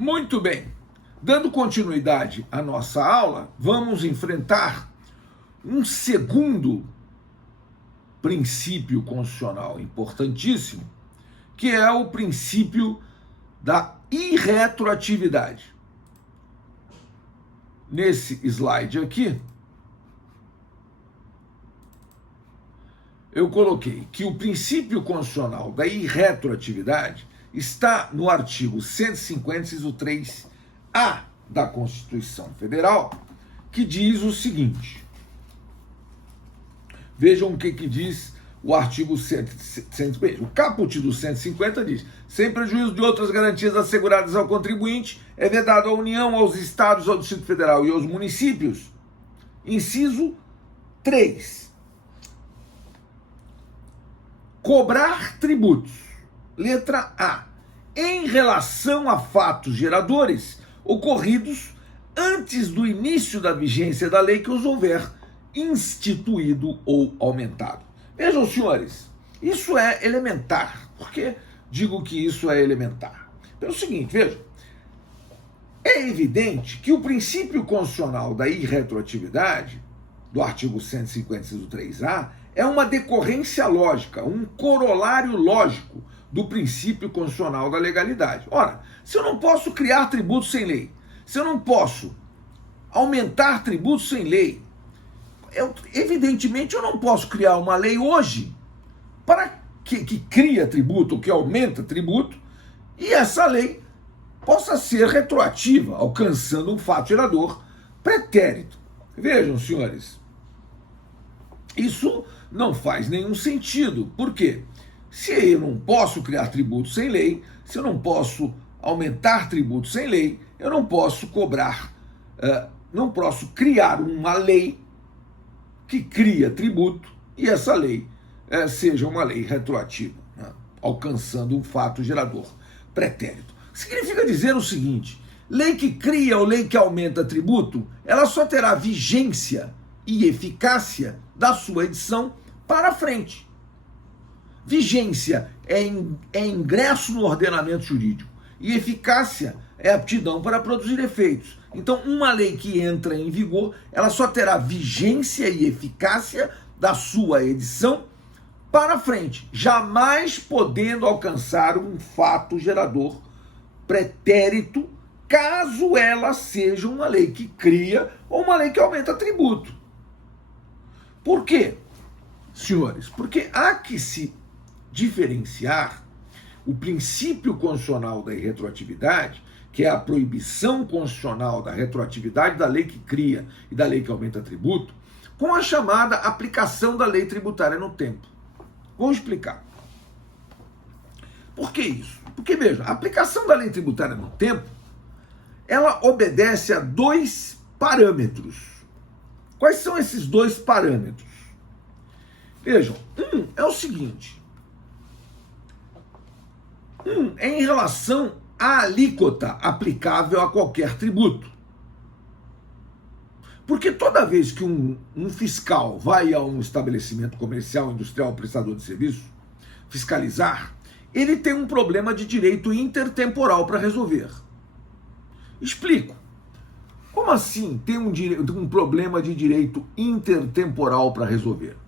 Muito bem. Dando continuidade à nossa aula, vamos enfrentar um segundo princípio constitucional importantíssimo, que é o princípio da irretroatividade. Nesse slide aqui, eu coloquei que o princípio constitucional da irretroatividade está no artigo 150, inciso 3A da Constituição Federal, que diz o seguinte. Vejam o que diz o artigo 150. O caput do 150 diz: sem prejuízo de outras garantias asseguradas ao contribuinte, é vedado à União, aos estados, ao Distrito Federal e aos municípios. Inciso 3. Cobrar tributos. Letra A. Em relação a fatos geradores ocorridos antes do início da vigência da lei que os houver instituído ou aumentado. Vejam, senhores, isso é elementar. Por que digo que isso é elementar? Pelo seguinte, vejam, é evidente que o princípio constitucional da irretroatividade, do artigo 150, inciso 3A, é uma decorrência lógica, um corolário lógico do princípio constitucional da legalidade. Ora, se eu não posso criar tributos sem lei, se eu não posso aumentar tributos sem lei, evidentemente eu não posso criar uma lei hoje para que cria tributo ou que aumenta tributo e essa lei possa ser retroativa, alcançando um fato gerador pretérito. Vejam, senhores, isso não faz nenhum sentido. Por quê? Se eu não posso criar tributos sem lei, se eu não posso aumentar tributos sem lei, eu não posso cobrar, não posso criar uma lei que cria tributo e essa lei seja uma lei retroativa, né, alcançando um fato gerador pretérito. Significa dizer o seguinte: lei que cria ou lei que aumenta tributo, ela só terá vigência e eficácia da sua edição para frente. Vigência é ingresso no ordenamento jurídico e eficácia é aptidão para produzir efeitos. Então, uma lei que entra em vigor, ela só terá vigência e eficácia da sua edição para frente, jamais podendo alcançar um fato gerador pretérito, caso ela seja uma lei que cria ou uma lei que aumenta tributo. Por quê, senhores? Porque há que se diferenciar o princípio constitucional da irretroatividade, que é a proibição constitucional da retroatividade da lei que cria e da lei que aumenta tributo, com a chamada aplicação da lei tributária no tempo. Vou explicar. Por que isso? Porque, veja, a aplicação da lei tributária no tempo, ela obedece a dois parâmetros. Quais são esses dois parâmetros? Vejam, é o seguinte. É em relação à alíquota aplicável a qualquer tributo. Porque toda vez que um fiscal vai a um estabelecimento comercial, industrial, prestador de serviço, fiscalizar, ele tem um problema de direito intertemporal para resolver. Explico. Como assim tem um problema de direito intertemporal para resolver?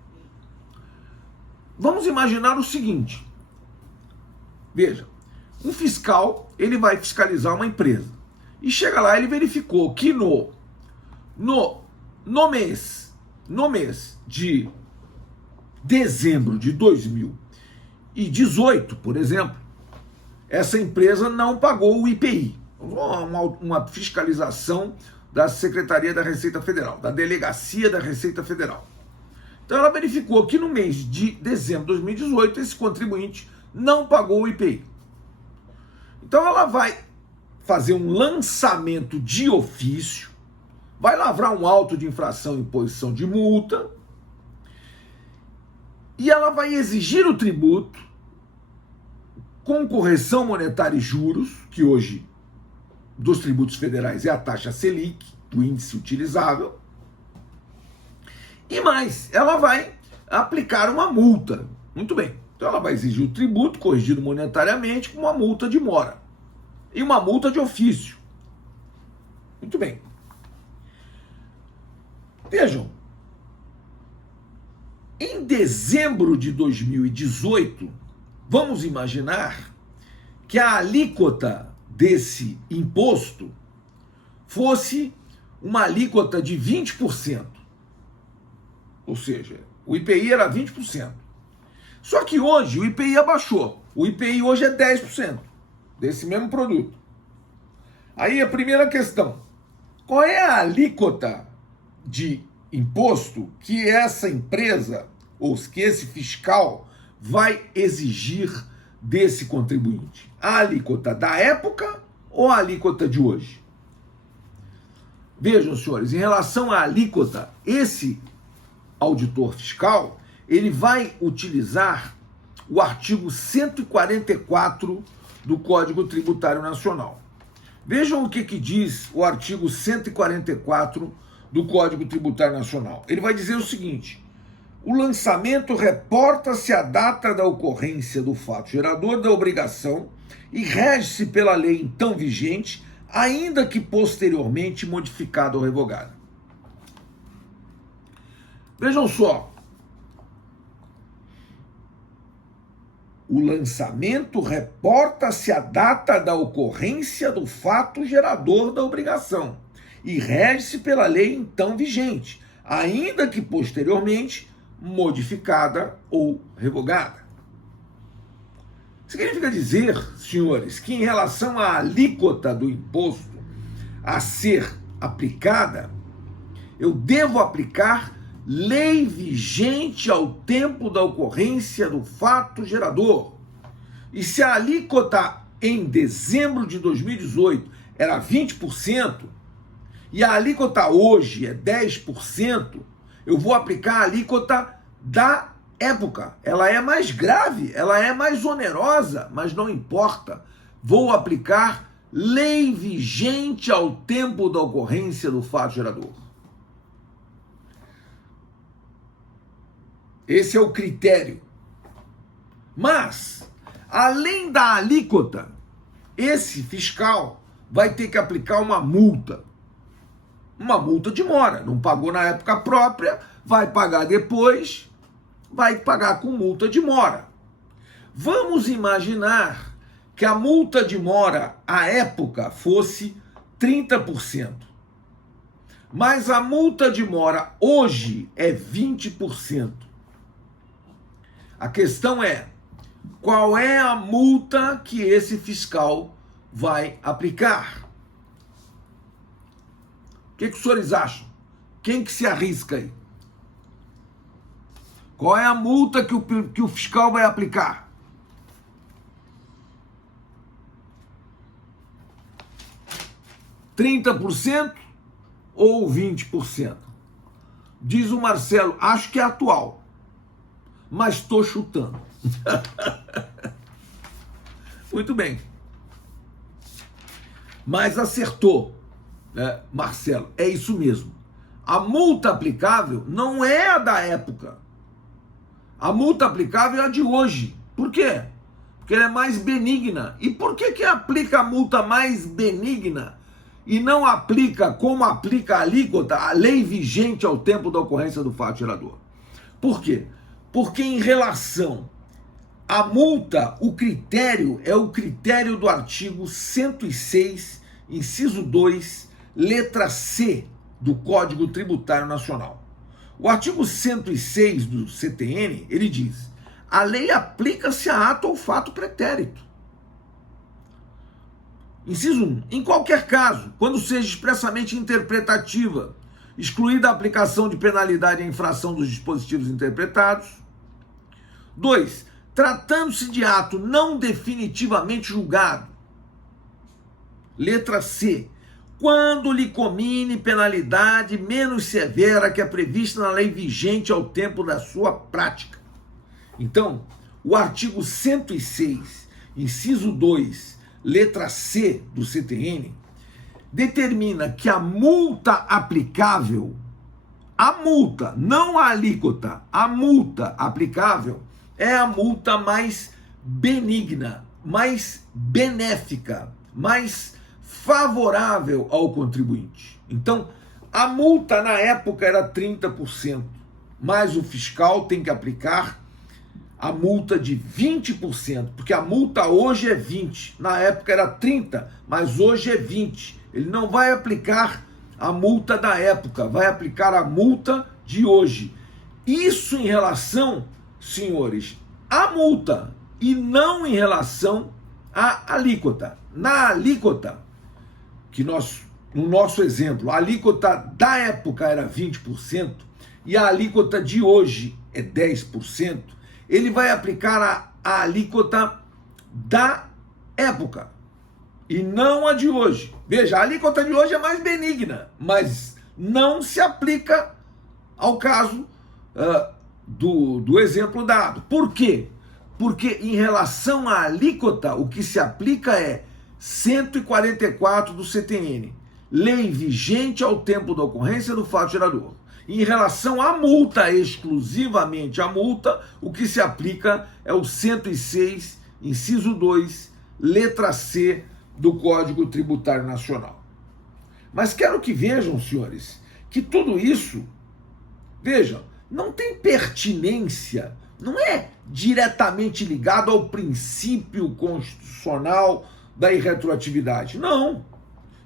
Vamos imaginar o seguinte. Veja, um fiscal, ele vai fiscalizar uma empresa. E chega lá, ele verificou que no mês de dezembro de 2018, por exemplo, essa empresa não pagou o IPI. Uma fiscalização da Secretaria da Receita Federal, da Delegacia da Receita Federal. Então ela verificou que no mês de dezembro de 2018 esse contribuinte não pagou o IPI. Então ela vai fazer um lançamento de ofício, vai lavrar um auto de infração e imposição de multa, e ela vai exigir o tributo com correção monetária e juros, que hoje dos tributos federais é a taxa Selic, do índice utilizável, e mais, ela vai aplicar uma multa. Muito bem. Então ela vai exigir o tributo corrigido monetariamente com uma multa de mora. e uma multa de ofício. Muito bem. Vejam, em dezembro de 2018, vamos imaginar que a alíquota desse imposto fosse uma alíquota de 20%. Ou seja, o IPI era 20%. Só que hoje o IPI abaixou. O IPI hoje é 10% desse mesmo produto. Aí a primeira questão: qual é a alíquota de imposto que essa empresa, ou que esse fiscal, vai exigir desse contribuinte? A alíquota da época ou a alíquota de hoje? Vejam, senhores, em relação à alíquota, esse auditor fiscal, ele vai utilizar o artigo 144 do Código Tributário Nacional. Vejam o que diz o artigo 144 do Código Tributário Nacional. Ele vai dizer o seguinte: o lançamento reporta-se a data da ocorrência do fato gerador da obrigação e rege-se pela lei então vigente, ainda que posteriormente modificada ou revogada. Vejam só. O lançamento reporta-se a data da ocorrência do fato gerador da obrigação e rege-se pela lei então vigente, ainda que posteriormente modificada ou revogada. Significa dizer, senhores, que em relação à alíquota do imposto a ser aplicada, eu devo aplicar lei vigente ao tempo da ocorrência do fato gerador. E se a alíquota em dezembro de 2018 era 20%, e a alíquota hoje é 10%, eu vou aplicar a alíquota da época. Ela é mais grave, ela é mais onerosa, mas não importa. Vou aplicar lei vigente ao tempo da ocorrência do fato gerador. Esse é o critério. Mas, além da alíquota, esse fiscal vai ter que aplicar uma multa. Uma multa de mora. Não pagou na época própria, vai pagar depois, vai pagar com multa de mora. Vamos imaginar que a multa de mora, à época, fosse 30%. Mas a multa de mora hoje é 20%. A questão é, qual é a multa que esse fiscal vai aplicar? O que os senhores acham? Quem que se arrisca aí? Qual é a multa que o fiscal vai aplicar? %30% ou 20%? Diz o Marcelo, acho que é atual, mas estou chutando. Muito bem. Mas acertou, né, Marcelo? É isso mesmo. A multa aplicável não é a da época. A multa aplicável é a de hoje. Por quê? Porque ela é mais benigna. E por que aplica a multa mais benigna e não aplica, como aplica a alíquota, a lei vigente ao tempo da ocorrência do fato gerador? Por quê? Porque em relação à multa, o critério é o critério do artigo 106, inciso 2, letra C do Código Tributário Nacional. O artigo 106 do CTN, ele diz: a lei aplica-se a ato ou fato pretérito. Inciso 1. Em qualquer caso, quando seja expressamente interpretativa, excluída a aplicação de penalidade à infração dos dispositivos interpretados. 2. Tratando-se de ato não definitivamente julgado. Letra C. Quando lhe comine penalidade menos severa que a prevista na lei vigente ao tempo da sua prática. Então, o artigo 106, inciso 2, letra C do CTN, determina que a multa aplicável, a multa, não a alíquota, a multa aplicável é a multa mais benigna, mais benéfica, mais favorável ao contribuinte. Então, a multa na época era 30%, mas o fiscal tem que aplicar a multa de 20%, porque a multa hoje é 20%, na época era 30%, mas hoje é 20%. Ele não vai aplicar a multa da época, vai aplicar a multa de hoje. Isso em relação, senhores, à multa e não em relação à alíquota. Na alíquota, que no nosso exemplo, a alíquota da época era 20% e a alíquota de hoje é 10%, ele vai aplicar a alíquota da época e não a de hoje. Veja, a alíquota de hoje é mais benigna, mas não se aplica ao caso do exemplo dado. Por quê? Porque em relação à alíquota, o que se aplica é 144 do CTN, lei vigente ao tempo da ocorrência do fato gerador. Em relação à multa, exclusivamente à multa, o que se aplica é o 106, inciso 2, letra C do Código Tributário Nacional. Mas quero que vejam, senhores, que tudo isso, vejam, não tem pertinência, não é diretamente ligado ao princípio constitucional da irretroatividade. Não.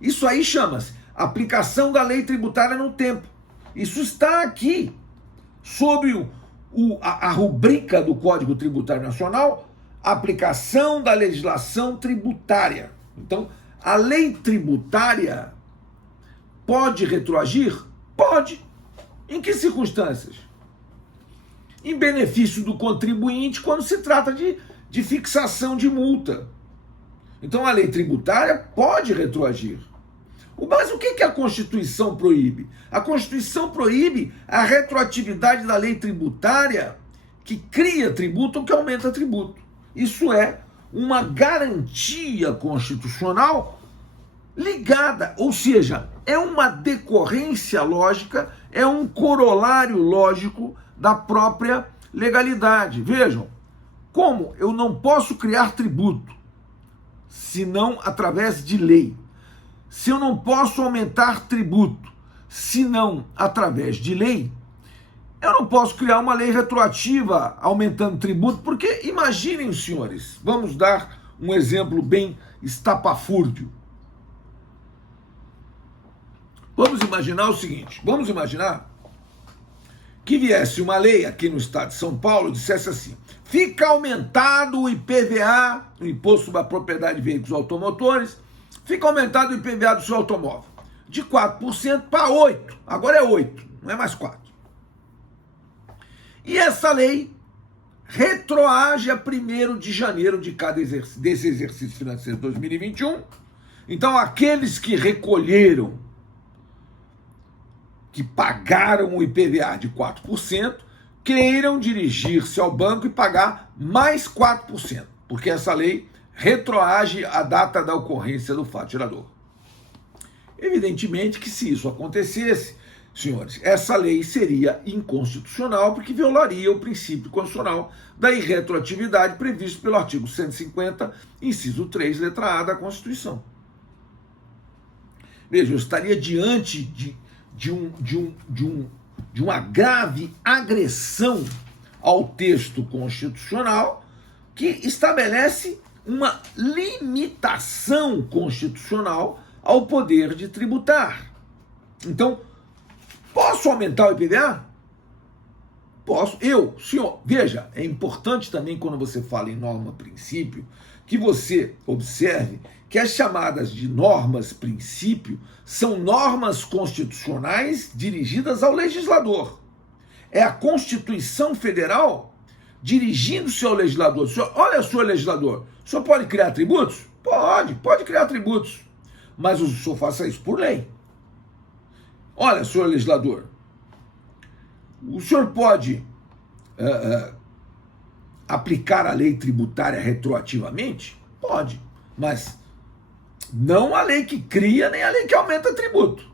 Isso aí chama-se aplicação da lei tributária no tempo. Isso está aqui, sob a rubrica do Código Tributário Nacional, aplicação da legislação tributária. Então, a lei tributária pode retroagir? Pode. Em que circunstâncias? Em benefício do contribuinte, quando se trata de fixação de multa. Então, a lei tributária pode retroagir. Mas o que a Constituição proíbe? A Constituição proíbe a retroatividade da lei tributária que cria tributo ou que aumenta tributo. Isso é uma garantia constitucional ligada, ou seja, é uma decorrência lógica, é um corolário lógico da própria legalidade. Vejam, como eu não posso criar tributo senão através de lei. Se eu não posso aumentar tributo, senão através de lei, eu não posso criar uma lei retroativa aumentando tributo, porque imaginem, senhores, vamos dar um exemplo bem estapafúrdio. Vamos imaginar o seguinte, vamos imaginar que viesse uma lei aqui no estado de São Paulo e dissesse assim: fica aumentado o IPVA, o Imposto sobre a Propriedade de Veículos Automotores, fica aumentado o IPVA do seu automóvel, de 4% para 8%. Agora é 8%, não é mais 4%. E essa lei retroage a 1º de janeiro desse exercício financeiro 2021. Então, aqueles que recolheram, que pagaram o IPVA de 4%, queiram dirigir-se ao banco e pagar mais 4%, porque essa lei retroage a data da ocorrência do fato gerador. Evidentemente que se isso acontecesse, senhores, essa lei seria inconstitucional, porque violaria o princípio constitucional da irretroatividade previsto pelo artigo 150, inciso 3, letra A da Constituição. Veja, eu estaria diante de uma grave agressão ao texto constitucional que estabelece uma limitação constitucional ao poder de tributar. Então, posso aumentar o IPVA? Posso. Senhor, veja, é importante também quando você fala em norma-princípio, que você observe que as chamadas de normas-princípio são normas constitucionais dirigidas ao legislador. É a Constituição Federal dirigindo-se ao legislador. Olha, senhor legislador, o senhor pode criar tributos? Pode criar tributos, mas o senhor faça isso por lei. Olha, senhor legislador, o senhor pode aplicar a lei tributária retroativamente? Pode, mas não a lei que cria nem a lei que aumenta tributo.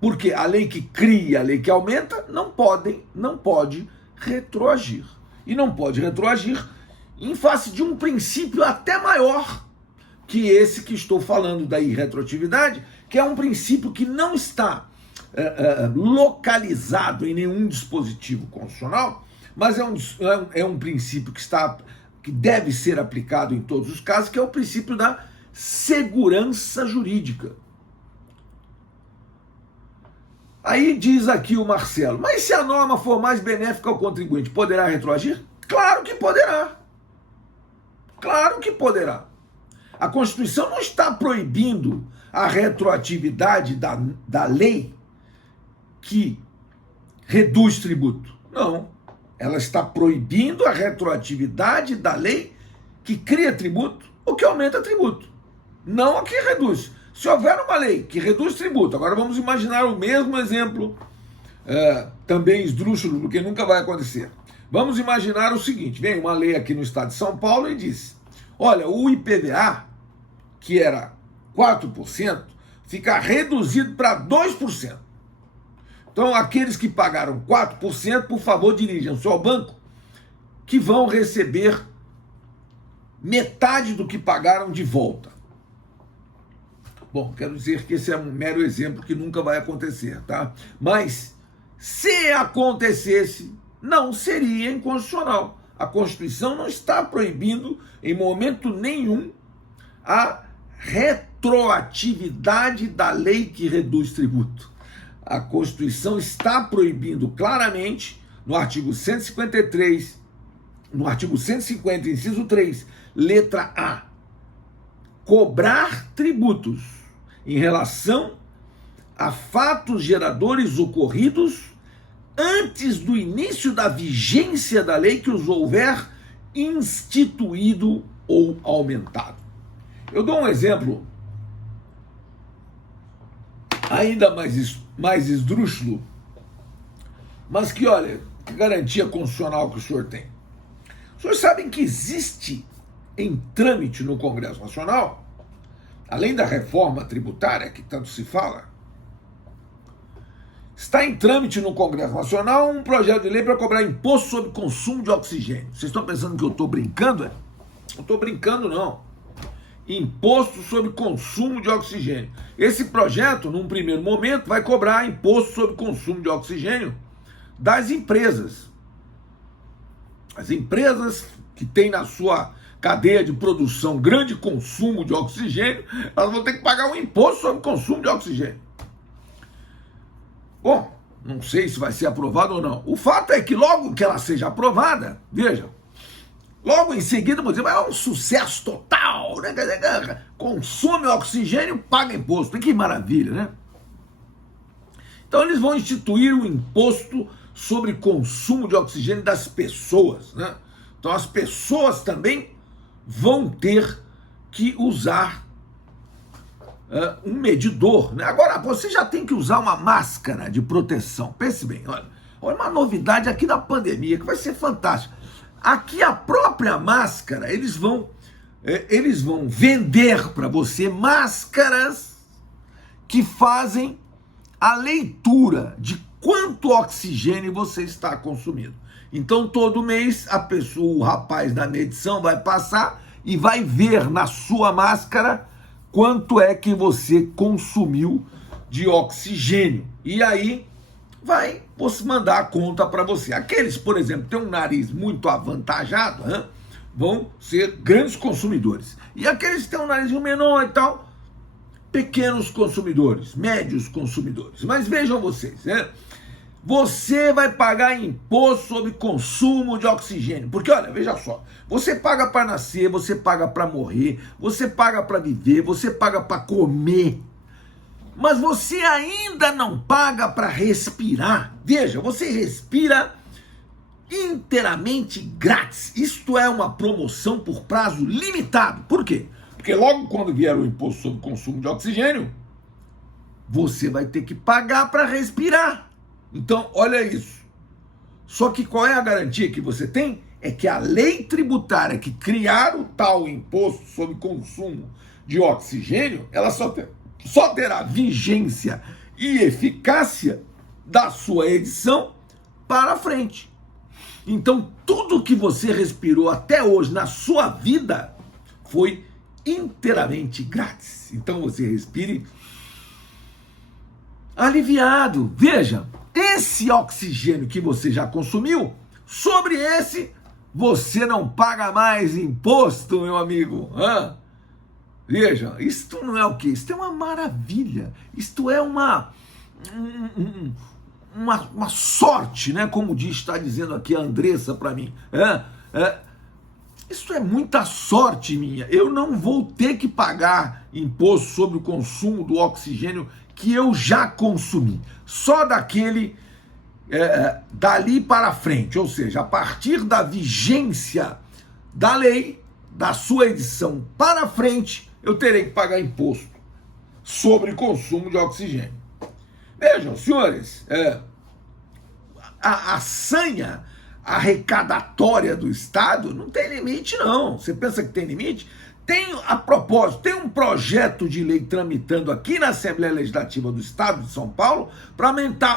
Porque a lei que cria e a lei que aumenta não pode retroagir. E não pode retroagir em face de um princípio até maior, que esse que estou falando da irretroatividade, que é um princípio que não está localizado em nenhum dispositivo constitucional, mas é um princípio que deve ser aplicado em todos os casos, que é o princípio da segurança jurídica. Aí diz aqui o Marcelo, mas se a norma for mais benéfica ao contribuinte, poderá retroagir? Claro que poderá. Claro que poderá. A Constituição não está proibindo a retroatividade da lei que reduz tributo. Não. Ela está proibindo a retroatividade da lei que cria tributo ou que aumenta tributo. Não a que reduz. Se houver uma lei que reduz tributo, agora vamos imaginar o mesmo exemplo, também esdrúxulo, porque nunca vai acontecer. Vamos imaginar o seguinte, vem uma lei aqui no estado de São Paulo e diz, olha, o IPVA, que era 4%, fica reduzido para 2%. Então, aqueles que pagaram 4%, por favor, dirijam-se ao banco, que vão receber metade do que pagaram de volta. Bom, quero dizer que esse é um mero exemplo que nunca vai acontecer, tá? Mas, se acontecesse, não seria inconstitucional. A Constituição não está proibindo, em momento nenhum, a retroatividade da lei que reduz tributo. A Constituição está proibindo claramente, no artigo 153, no artigo 150, inciso 3, letra A, cobrar tributos em relação a fatos geradores ocorridos antes do início da vigência da lei que os houver instituído ou aumentado. Eu dou um exemplo ainda mais esdrúxulo, mas que, olha, que garantia constitucional que o senhor tem. Os senhores sabem que existe em trâmite no Congresso Nacional, além da reforma tributária, que tanto se fala, está em trâmite no Congresso Nacional um projeto de lei para cobrar imposto sobre consumo de oxigênio. Vocês estão pensando que eu estou brincando? Não estou brincando, não. Imposto sobre consumo de oxigênio. Esse projeto, num primeiro momento, vai cobrar imposto sobre consumo de oxigênio das empresas. As empresas que têm na sua cadeia de produção grande consumo de oxigênio, elas vão ter que pagar um imposto sobre consumo de oxigênio. Bom, não sei se vai ser aprovado ou não. O fato é que logo que ela seja aprovada, veja, logo em seguida, vamos dizer, é um sucesso total, né? Consome oxigênio, paga imposto. Que maravilha, né? Então eles vão instituir um imposto sobre consumo de oxigênio das pessoas, né? Então as pessoas também vão ter que usar um medidor, né? Agora, você já tem que usar uma máscara de proteção. Pense bem, olha uma novidade aqui da pandemia que vai ser fantástica. Aqui a própria máscara, eles vão vender para você máscaras que fazem a leitura de quanto oxigênio você está consumindo. Então, todo mês, o rapaz da medição vai passar e vai ver na sua máscara quanto é que você consumiu de oxigênio. E aí, vai mandar a conta para você. Aqueles, por exemplo, que têm um nariz muito avantajado, né, vão ser grandes consumidores. E aqueles que têm um nariz menor e tal, pequenos consumidores, médios consumidores. Mas vejam vocês, né? Você vai pagar imposto sobre consumo de oxigênio. Porque, olha, veja só, você paga para nascer, você paga para morrer, você paga para viver, você paga para comer, mas você ainda não paga para respirar. Veja, você respira inteiramente grátis. Isto é uma promoção por prazo limitado. Por quê? Porque logo quando vier o imposto sobre consumo de oxigênio, você vai ter que pagar para respirar. Então, olha isso. Só que qual é a garantia que você tem? É que a lei tributária que criar o tal imposto sobre consumo de oxigênio, ela só terá vigência e eficácia da sua edição para frente. Então, tudo que você respirou até hoje na sua vida foi inteiramente grátis. Então você respire aliviado. Veja, esse oxigênio que você já consumiu, sobre esse você não paga mais imposto, meu amigo. Veja, isto não é o quê? Isto é uma maravilha. Isto é uma sorte, né? Como está dizendo aqui a Andressa para mim. Isso é muita sorte minha. Eu não vou ter que pagar imposto sobre o consumo do oxigênio que eu já consumi. Só daquele dali para frente, ou seja, a partir da vigência da lei, da sua edição para frente, eu terei que pagar imposto sobre consumo de oxigênio. Vejam, senhores, a sanha arrecadatória do Estado não tem limite, não. Você pensa que tem limite? A propósito, tem um projeto de lei tramitando aqui na Assembleia Legislativa do Estado de São Paulo para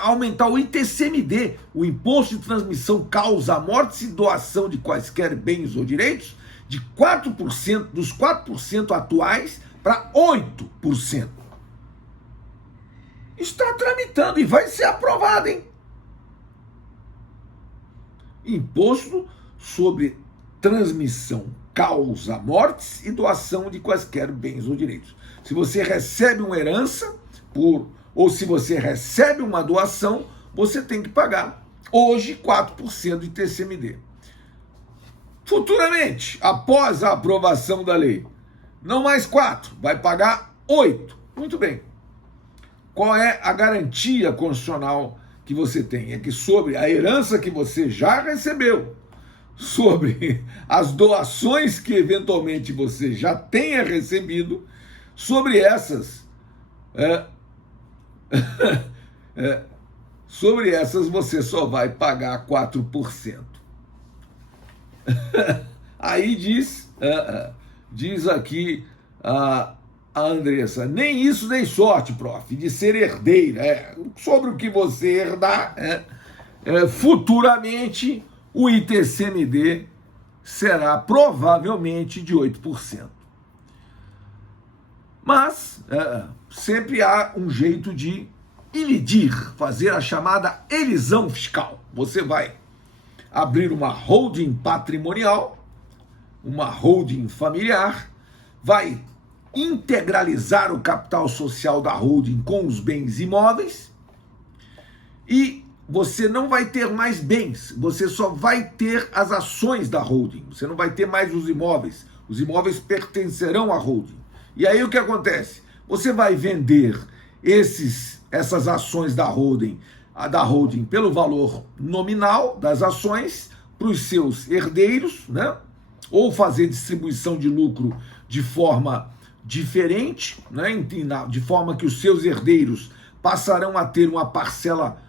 aumentar o ITCMD, o Imposto de Transmissão Causa Mortes e Doação de Quaisquer Bens ou Direitos, de 4%, dos 4% atuais para 8%. Está tramitando e vai ser aprovado, hein? Imposto sobre transmissão, causa mortes e doação de quaisquer bens ou direitos. Se você recebe uma herança ou se você recebe uma doação, você tem que pagar hoje 4% de ITCMD. Futuramente, após a aprovação da lei, não mais 4, vai pagar 8. Muito bem. Qual é a garantia constitucional que você tem? É que sobre a herança que você já recebeu, sobre as doações que eventualmente você já tenha recebido, sobre essas, sobre essas você só vai pagar 4%. Aí diz aqui a Andressa, nem isso nem sorte, prof, de ser herdeira. Sobre o que você herdar, futuramente o ITCMD será provavelmente de 8%. Mas sempre há um jeito de elidir, fazer a chamada elisão fiscal. Você vai abrir uma holding patrimonial, uma holding familiar, vai integralizar o capital social da holding com os bens imóveis e você não vai ter mais bens, você só vai ter as ações da holding, você não vai ter mais os imóveis pertencerão à holding. E aí o que acontece? Você vai vender essas ações da holding pelo valor nominal das ações para os seus herdeiros, né? Ou fazer distribuição de lucro de forma diferente, né? De forma que os seus herdeiros passarão a ter uma parcela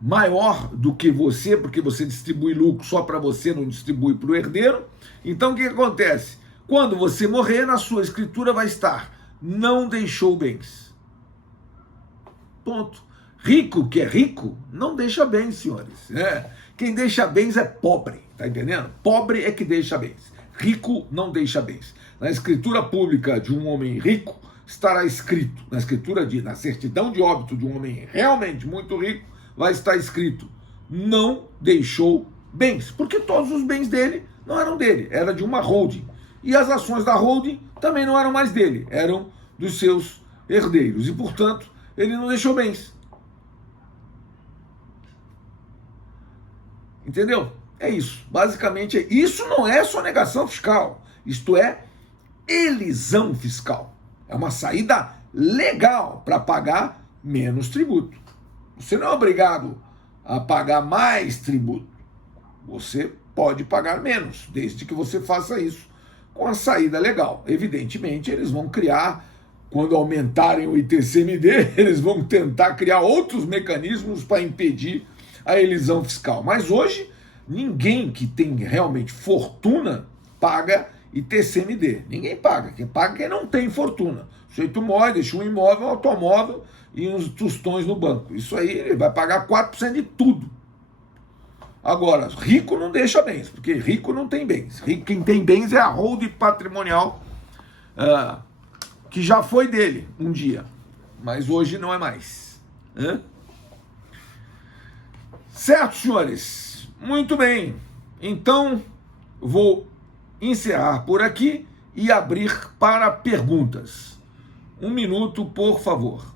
maior do que você, porque você distribui lucro só para você, não distribui para o herdeiro. Então o que acontece? Quando você morrer, na sua escritura vai estar, não deixou bens. Ponto. Rico que é rico, não deixa bens, senhores. Quem deixa bens é pobre, tá entendendo? Pobre é que deixa bens. Rico não deixa bens. Na escritura pública de um homem rico, estará escrito, na certidão de óbito de um homem realmente muito rico, vai estar escrito, não deixou bens, porque todos os bens dele não eram dele, era de uma holding. E as ações da holding também não eram mais dele, eram dos seus herdeiros. E, portanto, ele não deixou bens. Entendeu? É isso. Basicamente, isso não é sonegação fiscal. Isto é elisão fiscal. É uma saída legal para pagar menos tributo. Você não é obrigado a pagar mais tributo. Você pode pagar menos, desde que você faça isso com a saída legal. Evidentemente, eles vão criar, quando aumentarem o ITCMD, eles vão tentar criar outros mecanismos para impedir a elisão fiscal. Mas hoje, ninguém que tem realmente fortuna paga ITCMD. Ninguém paga. Quem paga é quem não tem fortuna. O sujeito morre, deixa um imóvel, um automóvel e uns tostões no banco. Isso aí ele vai pagar 4% de tudo. Agora, rico não deixa bens, porque rico não tem bens. Quem tem bens é a holding patrimonial que já foi dele um dia, mas hoje não é mais. Certo, senhores? Muito bem. Então, vou encerrar por aqui e abrir para perguntas. 1 minuto, por favor.